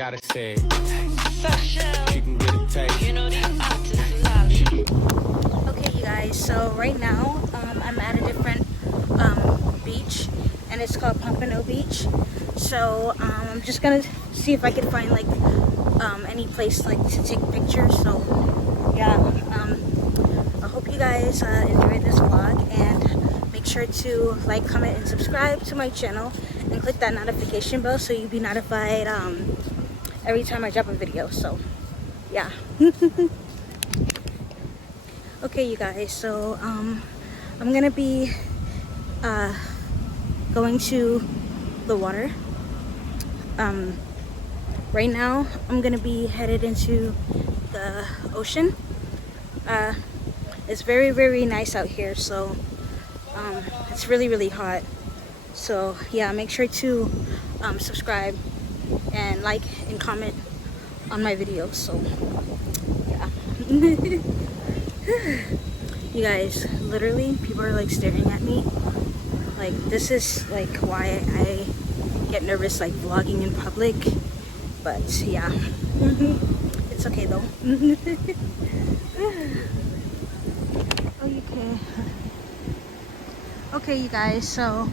gotta say it. She can get a taste. You know these artists. Okay, you guys, so right now I'm at a different beach, and it's called Pompano Beach. So I'm just gonna see if I can find like any place like to take pictures. So yeah, I hope you guys enjoyed this vlog, and make sure to like, comment, and subscribe to my channel, and click that notification bell so you'll be notified every time I drop a video. So yeah. Okay, you guys, so I'm gonna be going to the water. Right now I'm gonna be headed into the ocean. It's very nice out here, so it's really hot. So yeah, make sure to subscribe and like and comment on my videos. So yeah. You guys, literally people are like staring at me. Like, this is like why I get nervous like vlogging in public, but yeah. It's okay though. Okay, you guys, so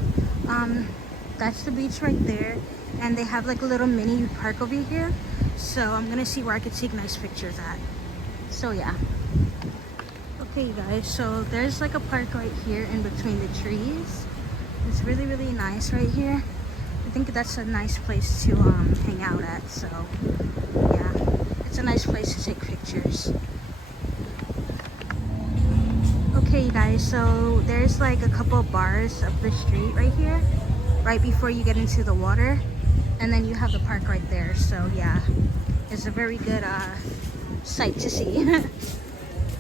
that's the beach right there, and they have like a little mini park over here, so I'm gonna see where I can take nice pictures at. So yeah. Okay, you guys, so there's like a park right here in between the trees. It's really nice right here. I think that's a nice place to hang out at. So yeah, it's a nice place to take pictures. Okay, you guys, so there's like a couple of bars up the street right here, right before you get into the water, and then you have the park right there. So yeah, it's a very good sight to see.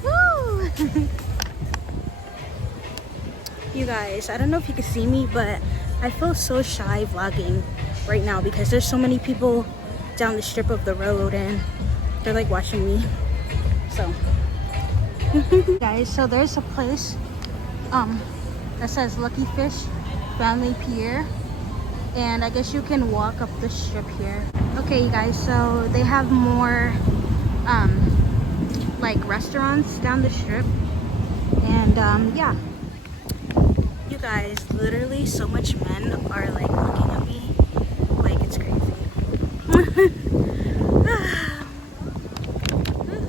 Woo! You guys, I don't know if you can see me, but I feel so shy vlogging right now because there's so many people down the strip of the road, and they're like watching me. So guys, so there's a place that says Lucky Fish Family Pier, and I guess you can walk up the strip here. Okay, you guys, so they have more like restaurants down the strip, and yeah, you guys, literally so much men are like looking at me like it's crazy.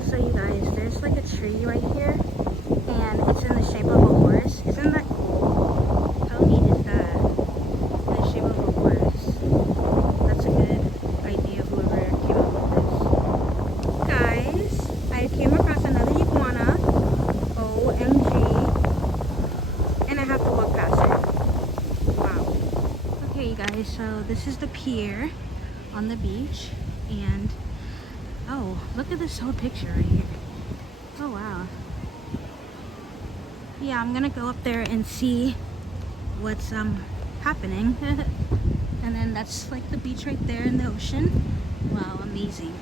So you guys, there's like a tree right here, and it's in the shape of a horse. Isn't that cool? How neat is that? In the shape of a horse. That's a good idea, whoever came up with this. Guys, I came across another iguana. OMG. And I have to walk past it. Wow. Okay, you guys, so this is the pier on the beach, and oh, look at this whole picture right here. Oh wow. Yeah, I'm gonna go up there and see what's happening. And then that's like the beach right there in the ocean. Wow, amazing.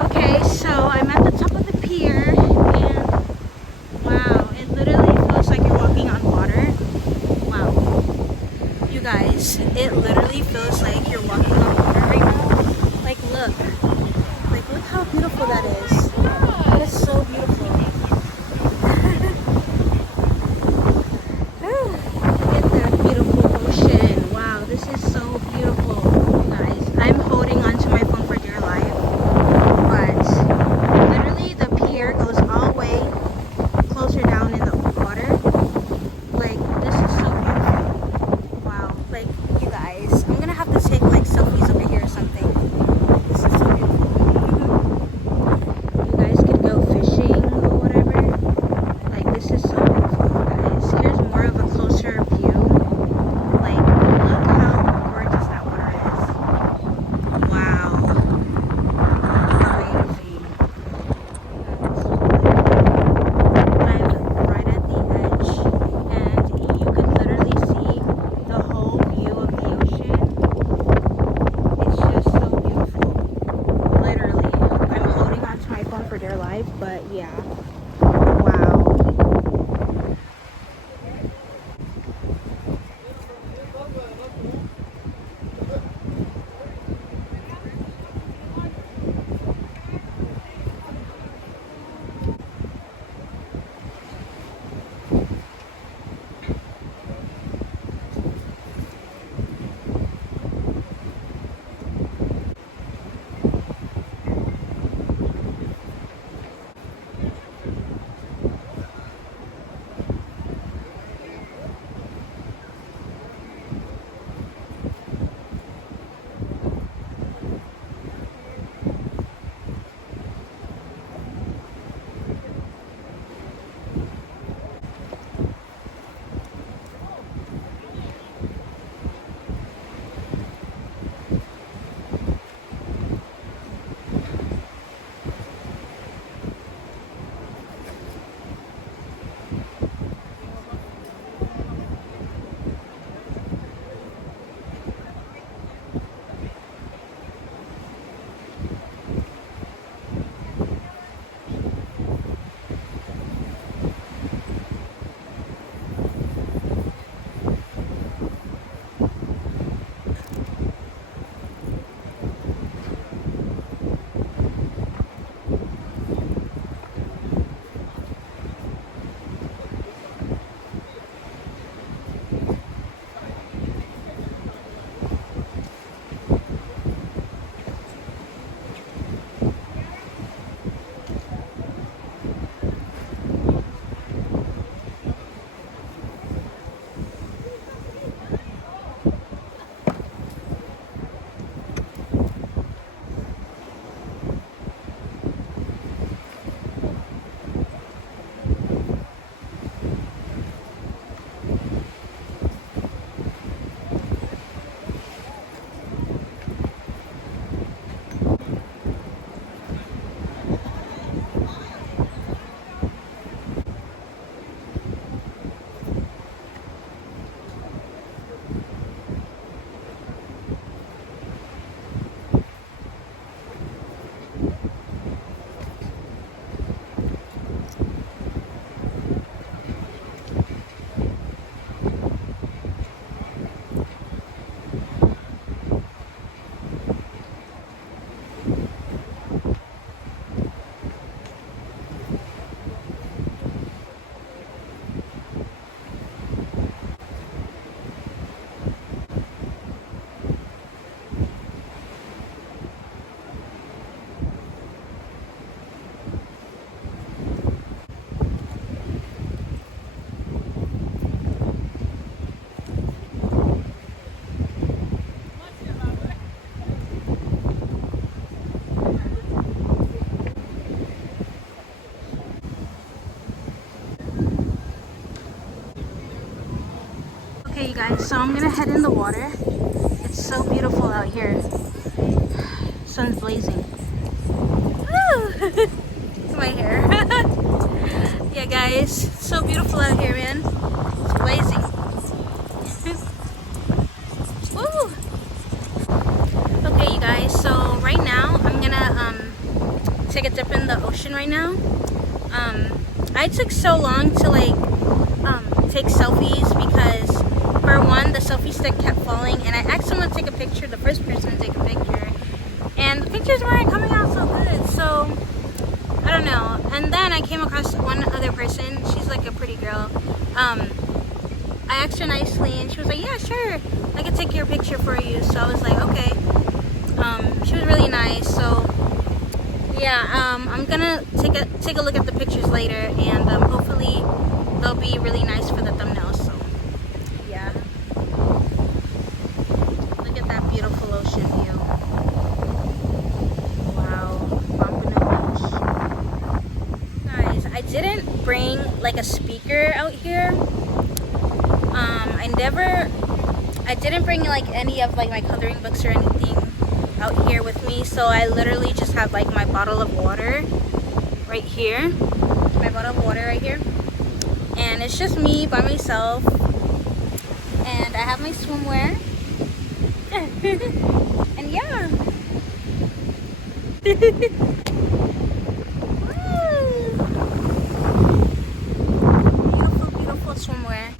Okay, so I'm at the top of the pier, and wow, it literally feels like you're walking on water. Wow. You guys, it literally feels like you're walking on water right now. Like, look. Like, look how beautiful that is. That is so beautiful. Look at that beautiful ocean. Wow, this is so beautiful, you guys. I'm holding onto my phone for dear life, but literally the pier goes all the way closer down in the water. Like, this is so beautiful. Wow. Like, you guys, I'm gonna have you guys, so I'm gonna head in the water. It's so beautiful out here. Sun's blazing. Woo! It's my hair. Yeah, guys, so beautiful out here, man. It's blazing. Woo! Okay, you guys, so right now I'm gonna take a dip in the ocean right now. I took so long to like take selfies because for one, the selfie stick kept falling, and I asked someone to take a picture, the first person to take a picture, and the pictures weren't coming out so good, so I don't know. And then I came across one other person. She's like a pretty girl. I asked her nicely and she was like, yeah, sure, I could take your picture for you. So I was like, okay. She was really nice. So yeah, I'm gonna take a look at the pictures later, and hopefully they'll be really nice for the thumbnail. So yeah, look at that beautiful ocean view. Wow, Pompano Beach. Guys, I didn't bring like a speaker out here. I didn't bring like any of like my coloring books or anything out here with me, so I literally just have like my bottle of water right here, and it's just me by myself, and I have my swimwear. And yeah. Beautiful, beautiful swimwear.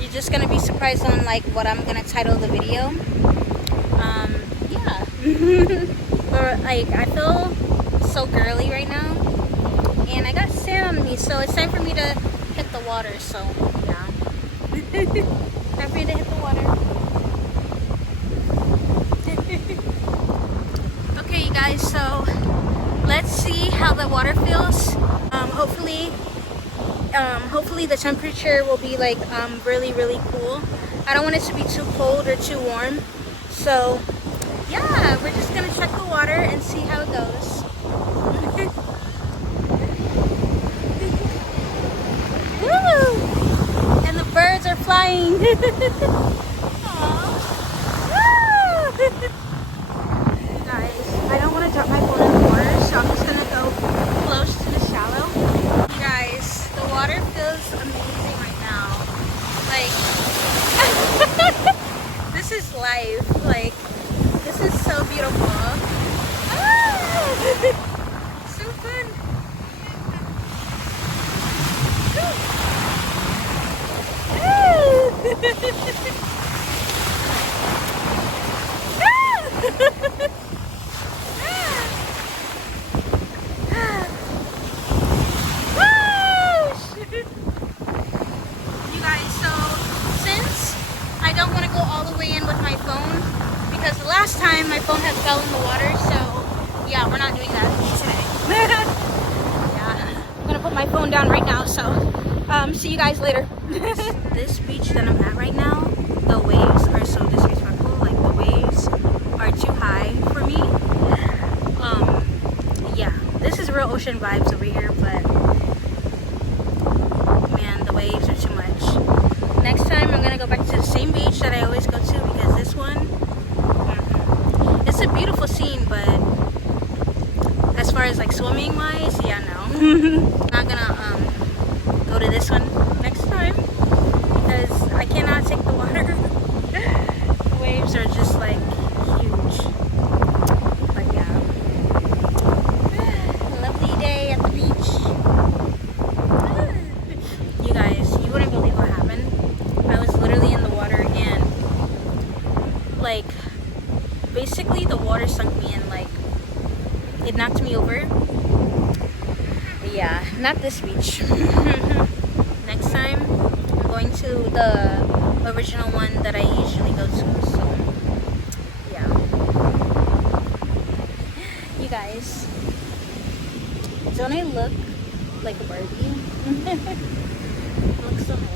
You're just gonna be surprised on like what I'm gonna title the video. Yeah. But like, I feel so girly right now, and I got sand on me, so it's time for me to hit the water. So yeah. Time for me to hit the water. Okay, you guys, so let's see how the water feels. Hopefully the temperature will be like really, really cool. I don't want it to be too cold or too warm. So yeah, we're just gonna check the water and see how it goes. Woo! And the birds are flying. Guys, I don't want to drop my phone in the water, so I'm just gonna go close to the shallow. You guys, the water feels amazing right now. Like, this is life. Like, this is so beautiful. Ah! So fun. You guys, so since I don't want to go all the way in with my phone, because the last time my phone had fell in the water, so yeah, we're not doing that today. Yeah, I'm gonna put my phone down right now, so see you guys later. This beach that I'm at right now, the waves are so disrespectful. Like, the waves are too high for me. Yeah, this is real ocean vibes over here, but man, the waves are too much. Next time I'm gonna go back to the same beach that I always go to, because this one, it's a beautiful scene, but as far as like swimming wise, yeah, no. I'm not gonna go to this one next time because I cannot take the water. The waves are just like huge. But yeah, lovely day at the beach. You guys, you wouldn't believe what happened. I was literally in the water, and like basically the water sunk me in, like it knocked me over. Yeah, not this beach. Next time I'm going to the original one that I usually go to. So yeah, you guys, don't I look like a Barbie? It looks so nice.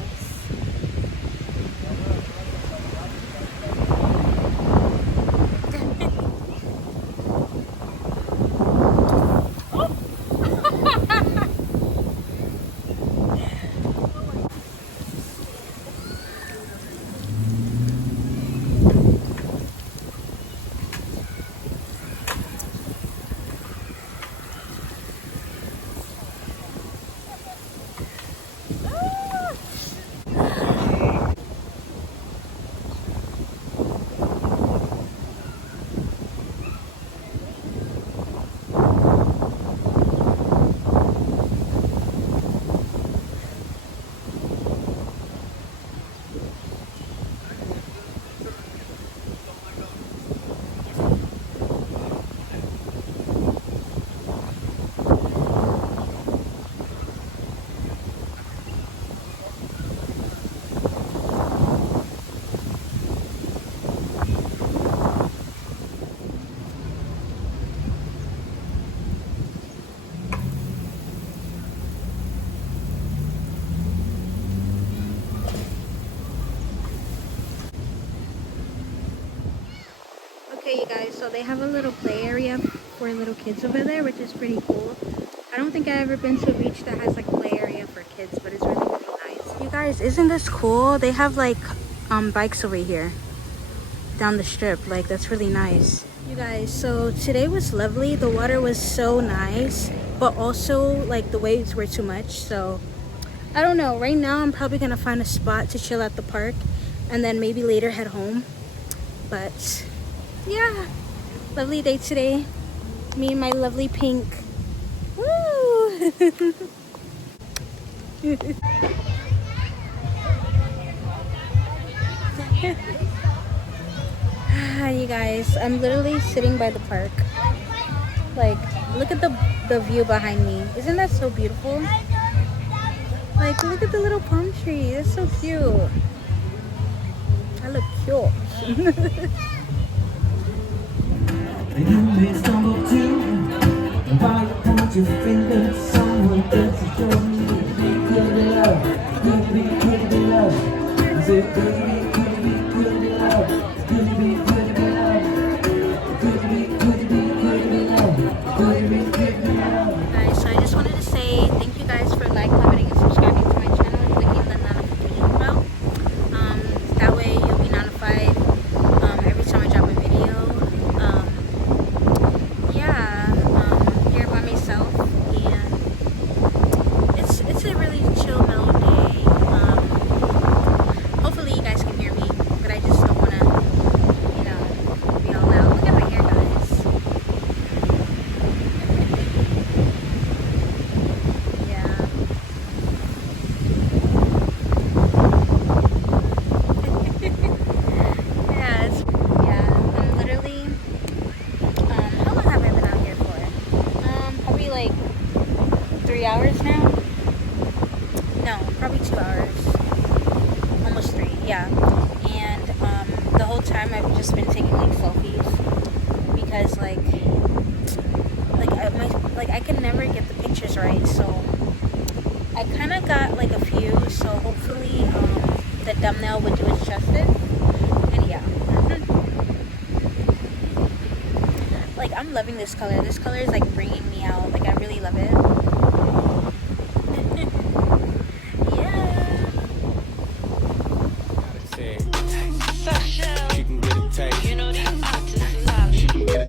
So they have a little play area for little kids over there, which is pretty cool. I don't think I've ever been to a beach that has like a play area for kids, but it's really, really nice. You guys, isn't this cool? They have like bikes over here down the strip. Like, that's really nice. You guys, so today was lovely. The water was so nice, but also like the waves were too much. So I don't know. Right now I'm probably gonna find a spot to chill at the park and then maybe later head home. But yeah, lovely day today. Me and my lovely pink. Woo! You guys, I'm literally sitting by the park. Like, look at the view behind me. Isn't that so beautiful? Like, look at the little palm tree. That's so cute. I look cute. You may stumble too, and while you point your finger to someone else to show me could be love, could be love. Is it could be love, could be love, could be love, could be love. Guys, so I just wanted to say thank you guys for like, commenting, and subscribing to my channel and clicking the notification bell. That way you'll be notified every time I drop a video. Here by myself, and it's a really chill, mellow day. Hopefully you guys can hear me, but I just don't want to, be all loud. Look at my hair, guys. Yeah. I'm literally, how long have I been out here for? Probably like 3 hours now. No, probably 2 hours. Almost 3, yeah. And the whole time I've just been taking like selfies because I can never get the pictures right. So I kind of got like a few. So hopefully the thumbnail would do its justice. And yeah. Like, I'm loving this color. This color is like bringing me out. Like, I really love it.